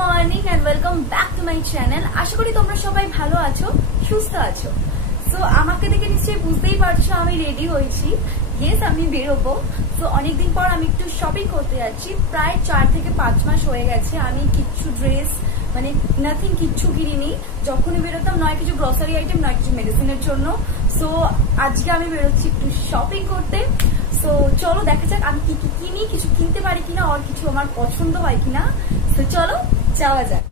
Morning and welcome back to my channel. আশা করি তোমরা সবাই ভালো আছো, সুস্থ আছো। সো আমাকে দেখে নিশ্চয়ই বুঝতেই পারছো আমি রেডি হয়েছি। ইয়েস, আমি বেরোবো। তো অনেকদিন পর আমি একটু শপিং করতে যাচ্ছি। প্রায় 4 থেকে 5 মাস হয়ে গেছে আমি কিচ্ছু ড্রেস মানে নাথিং কিচ্ছু কিনিনি। যখনই বেরোতাম নয় কিছু গ্রসারি আইটেম নয় কিছু মেডিসিনের জন্য। সো আজকে আমি বেরোচ্ছি একটু শপিং করতে। তো চলো দেখা যাক আমি কি কি কিনি, কিছু কিনতে পারি কিনা, আর কিছু আমার পছন্দ হয় কিনা। তো চলো যাওয়া যাক।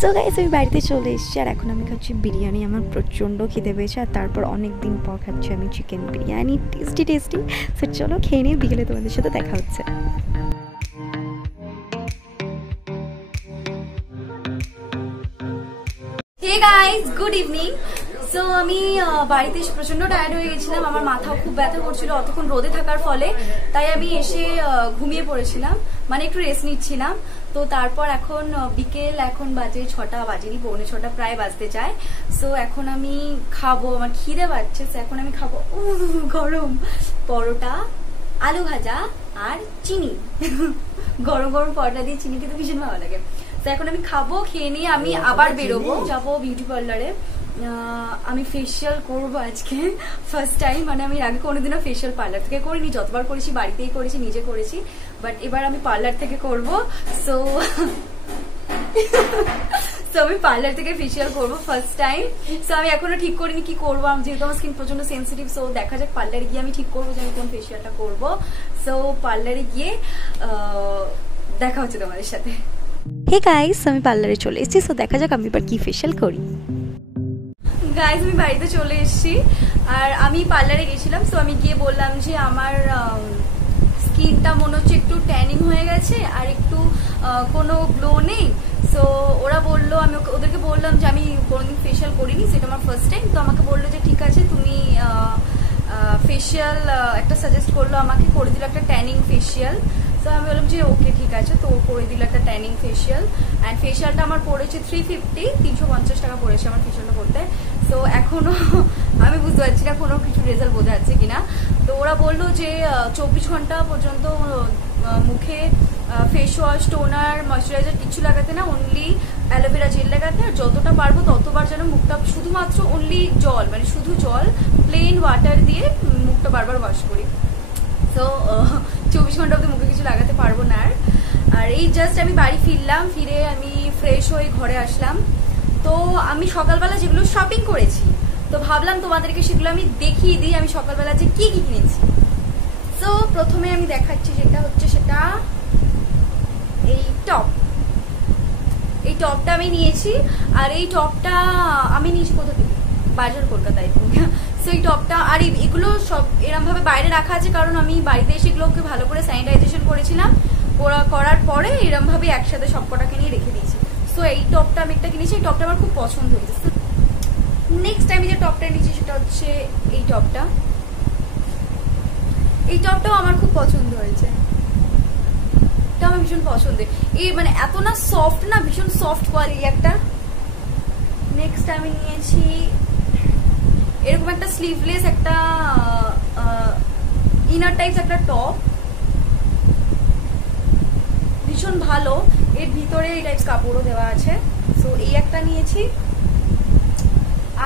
সো গাইস, আমি বাড়িতে চলে এসেছি আর এখন আমি খাচ্ছি বিরিয়ানি। আমার প্রচণ্ড খিদে পেয়েছে আর তারপর অনেক দিন পর খাচ্ছি আমি chicken biryani, tasty tasty. So চলো খেয়ে নিয়ে বিকেলে তোমাদের সাথে দেখা হচ্ছে। Hey guys, good evening. So আমি বাড়িতে এসে প্রচন্ড টায়ার্ড হয়ে গেছিলাম, আমার মাথাও খুব ব্যথা করছিল অতক্ষণ রোদে থাকার ফলে। তাই আমি এসে ঘুমিয়ে পড়েছিলাম, মানে একটু রেস্ট নিচ্ছিলাম। তো তারপর এখন বিকেল, এখন বাজে 6টা বাজেনি, 6:45 প্রায় বাজতে চায়। সো এখন আমি খাবো, আমার খিদে পাচ্ছে। তো এখন আমি খাবো গরম পরোটা, আলু ভাজা আর চিনি। গরম গরম পরোটা দিয়ে চিনি খেতে ভীষণ ভালো লাগে। তো এখন আমি খাবো, খেয়ে নিয়ে আমি আবার বেরোবো, যাবো বিউটি পার্লারে। আমি ফেসিয়াল করবো আজকে ফার্স্ট টাইম, মানে আমি আগে কোনোদিনও ফেসিয়াল পার্লার থেকে করিনি, যতবার করেছি বাড়িতেই করেছি, নিজে করেছি। বাট এবার আমি পার্লার থেকে করবো। সো তো আমি পার্লার থেকে ফেসিয়াল করবো ফার্স্ট টাইম। সো আমি এখনো ঠিক করিনি কি করবো, যেহেতু আমার স্কিন প্রচন্ড সেন্সিটিভ। সো দেখা যাক, পার্লারে গিয়ে আমি ঠিক করবো যে আমি কোন ফেসিয়ালটা করবো। সো পার্লারে গিয়ে দেখা হচ্ছে তোমাদের সাথে। হে গাইস, আমি পার্লারে চলে এসেছি। সো দেখা যাক আমি এবার কি ফেসিয়াল করি। গাইস, আমি বাড়িতে চলে এসেছি আর আমি পার্লারে গেছিলাম। সো আমি গিয়ে বললাম যে আমার স্কিনটা মনে হচ্ছে একটু ট্যানিং হয়ে গেছে আর একটু কোনো গ্লো নেই। সো ওরা বললো, আমি ওদেরকে বললাম যে আমি কোনোদিন ফেসিয়াল করিনি, সেটা আমার ফার্স্ট টাইম। তো আমাকে বললো যে ঠিক আছে, তুমি ফেসিয়াল একটা সাজেস্ট করলো আমাকে, করে দিল একটা ট্যানিং ফেসিয়াল। তো আমি বললাম যে ওকে ঠিক আছে। তো করে দিল একটা ট্যানিং ফেসিয়াল। অ্যান্ড ফেসিয়ালটা আমার পড়েছে 350 টাকা পড়েছে আমার ফেসিয়ালটা করতে। তো এখনো আমি বুঝতে পারছি না কোনো কিছু রেজাল্ট বোঝা যাচ্ছে কিনা। তো ওরা বললো যে 24 ঘন্টা পর্যন্ত মুখে ফেস ওয়াশ, টোনার, ময়শ্চারাইজার কিছু লাগাতে না, অনলি অ্যালোভেরা জেল লাগাতে। আর যতটা পারবো ততবার যেন মুখটা শুধুমাত্র অনলি জল, মানে শুধু জল, প্লেন ওয়াটার দিয়ে মুখটা বারবার ওয়াশ করি। তো 24 ঘন্টা অব্দি মুখে কিছু লাগাতে পারবো না। আর এই জাস্ট আমি বাড়ি ফিরলাম, ফিরে আমি ফ্রেশ হয়ে ঘরে আসলাম। তো আমি সকালবেলা যেগুলো শপিং করেছি, তো ভাবলাম তোমাদেরকে সেগুলো আমি দেখিয়ে দিই আমি সকালবেলা যে কি কি কিনেছি। তো প্রথমে আমি দেখাচ্ছি যেটা হচ্ছে সেটা এই টপ। এই টপটা আমি নিয়েছি। আর এই টপটা আমি নিয়েছি কোথা থেকে, বাজার কলকাতায় থেকে। সো এই টপটা আর এগুলো সব এরম ভাবে বাইরে রাখা আছে, কারণ আমি বাড়িতে এসে এগুলোকে ভালো করে স্যানিটাইজেশন করেছিলাম। করার পরে এরম ভাবে একসাথে সবকটাকে নিয়ে রেখে দিয়েছি। সো এই টপটা আমি একটা কিনেছি, এই টপটা আমার খুব পছন্দ হয়েছে। নেক্সট আমি যে টপটা নিয়েছি সেটা হচ্ছে এই টপটা। এই টপটাও আমার খুব পছন্দ হয়েছে, এটা আমার ভীষণ পছন্দের। এই মানে এত না সফট, না ভীষণ সফট কোয়ালিটি একটা। নেক্সট আমি নিয়েছি এরকম একটা স্লিভলেস একটা ইনার টাইপস একটা টপ, ভীষণ ভালো। এর ভিতরে এই টাইপস কাপড়ও দেওয়া আছে। সো এই একটা নিয়েছি।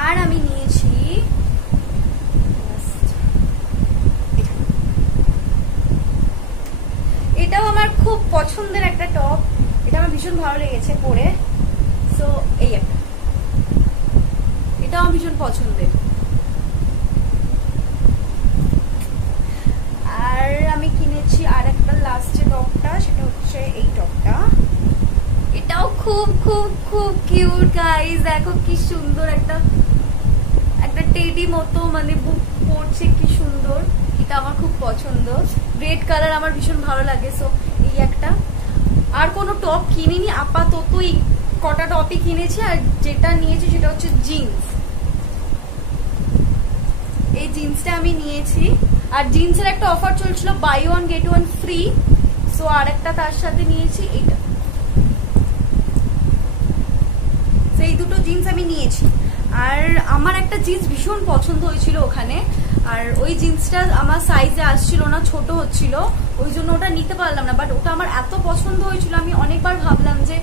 আর আমি নিয়েছি এটাও আমার খুব পছন্দের একটা টপ, এটা আমার ভীষণ ভালো লেগেছে পরে। সো এই একটা পছন্দের। আর আমি কিনেছি আর একটা লাস্টে টপটা, সেটা হচ্ছে এই টপটা। এটাও খুব খুব খুব কিউট গাইস, দেখো কি সুন্দর একটা টেডি মতো, মানে বুক পড়ছে, কি সুন্দর। এটা আমার খুব পছন্দ, রেড কালার আমার ভীষণ ভালো লাগে। সো এই একটা, আর কোনো টপ কিনিনি আপাতত, এই কটা টপই কিনেছি। আর যেটা নিয়েছি সেটা হচ্ছে জিন্স, এই জিন্সটা আমি নিয়েছি। আর জিন্সের একটা অফার চলছিল, buy one get one free. So আর একটা তার সাথে নিয়েছি এটা। এই দুটো জিন্স আমি নিয়েছি। আর আমার একটা জিন্স ভীষণ পছন্দ হয়েছিল ওখানে, আর ওই জিন্সটা আমার সাইজে আসছিল না, ছোট হচ্ছিল, ওই জন্য ওটা নিতে পারলাম না। বাট ওটা আমার এত পছন্দ হয়েছিল, আমি অনেকবার ভাবলাম যে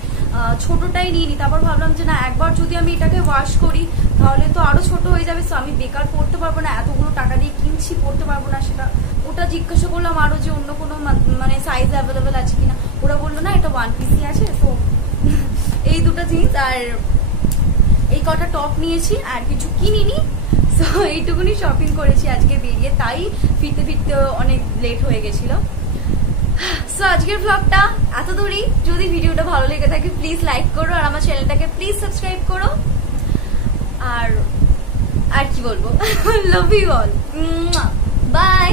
ছোটটাই নিয়ে নিই। তারপর ভাবলাম যে না, একবার যদি আমি এটাকে ওয়াশ করি তাহলে তো আরো ছোট হয়ে যাবে। তো আমি বেকার পড়তে পারবো না, এতগুলো টাকা দিয়ে কিনছি, পড়তে পারবো না সেটা। ওটা জিজ্ঞাসা করলাম আরো যে অন্য কোনো মানে সাইজ অ্যাভেলেবেল আছে কিনা, ওরা বললো না, এটা ওয়ান পিসই আছে। তো এই দুটো জিন্স আর এই কটা টপ নিয়েছি, আর কিছু কিনিনি। সো এইটুকুনি শপিং করেছি আজকে বেরিয়ে, তাই ফিরতে ফিরতে অনেক লেট হয়ে গেছিল। সো আজকের ব্লগটা এত দূরই। যদি ভিডিওটা ভালো লেগে থাকে প্লিজ লাইক করো, আর আমার চ্যানেলটাকে প্লিজ সাবস্ক্রাইব করো। আর কি বলবো, লাভ ইউ অল, বাই।